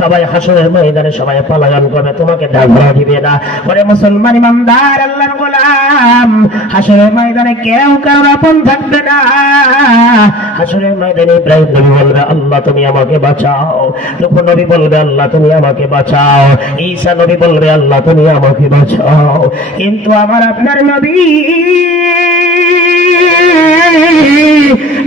সবাই হাসরের ময়দানে সবাই পলায়ন করবে, তোমাকে ধরা দিবে না। ওরে মুসলমান ইমানদার আল্লাহর গোলাম, হাসরের ময়দানে কেউ কারোর আপন থাকবে না। হাসরের ময়দানে ইব্রাহিম নবী বলবে আল্লাহ তুমি আমাকে বাঁচাও, নূহ নবী বলবে আল্লাহ তুমি আমাকে বাঁচাও, ঈসা নবী বলবে আল্লাহ তুমি আমাকে বাঁচাও। কিন্তু আমার আপনার নবী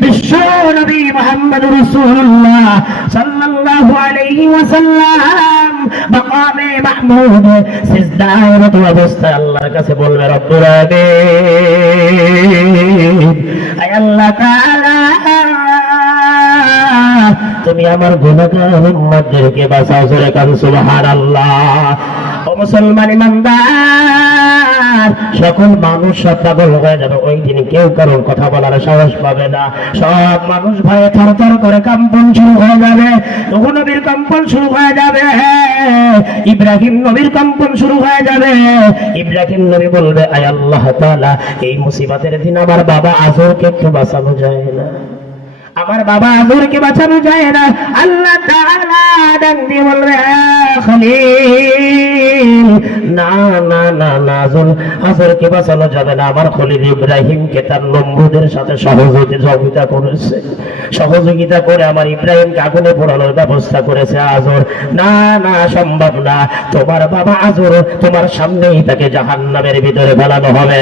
বিশ্ব নবী মুহাম্মদ রাসূলুল্লাহ সাল্লাল্লাহু আলাইহি ওয়াসাল্লাম মাকামে মাহমুদ সিজদারত অবস্থায় আল্লাহর কাছে বলবে রব্বুল আলামিন, আয় আল্লাহ তাআলা তুমি আমার গুনাহগার উম্মতদেরকে বাঁচাও। জোরে কান সুবহানাল্লাহ। ও মুসলমান ইমানদার, সকল মানুষ সব পাগল হয়ে যাবে, ওই দিন কেউ কারোর কথা বলার সাহস পাবে না। সব মানুষ ভয়ে থরথর করে কম্পন শুরু হয়ে যাবে। নূহ নবীর কম্পন শুরু হয়ে যাবে, ইব্রাহিম নবীর কম্পন শুরু হয়ে যাবে। ইব্রাহিম নবী বলবে আয় আল্লাহ তাআলা, এই মুসিবতের দিন আমার বাবা আজরকে একটু বাঁচানো যায় না, আমার বাবা আজরকে বাঁচানো যায় না। আল্লাহ তাআলা ডাক দিয়ে বলবে খলিল, না না না না, আজরকে বাঁচানো যাবে না। আমার খলিল ইব্রাহিমকে তার নমরুদের সাথে সহযোগিতা করেছে, সহযোগিতা করে আমার ইব্রাহিমকে আগুনে পোড়ানোর ব্যবস্থা করেছে আজর। না না, সম্ভব না, তোমার বাবা আজর তোমার সামনেই তাকে জাহান্নামের ভিতরে ফেলানো হবে।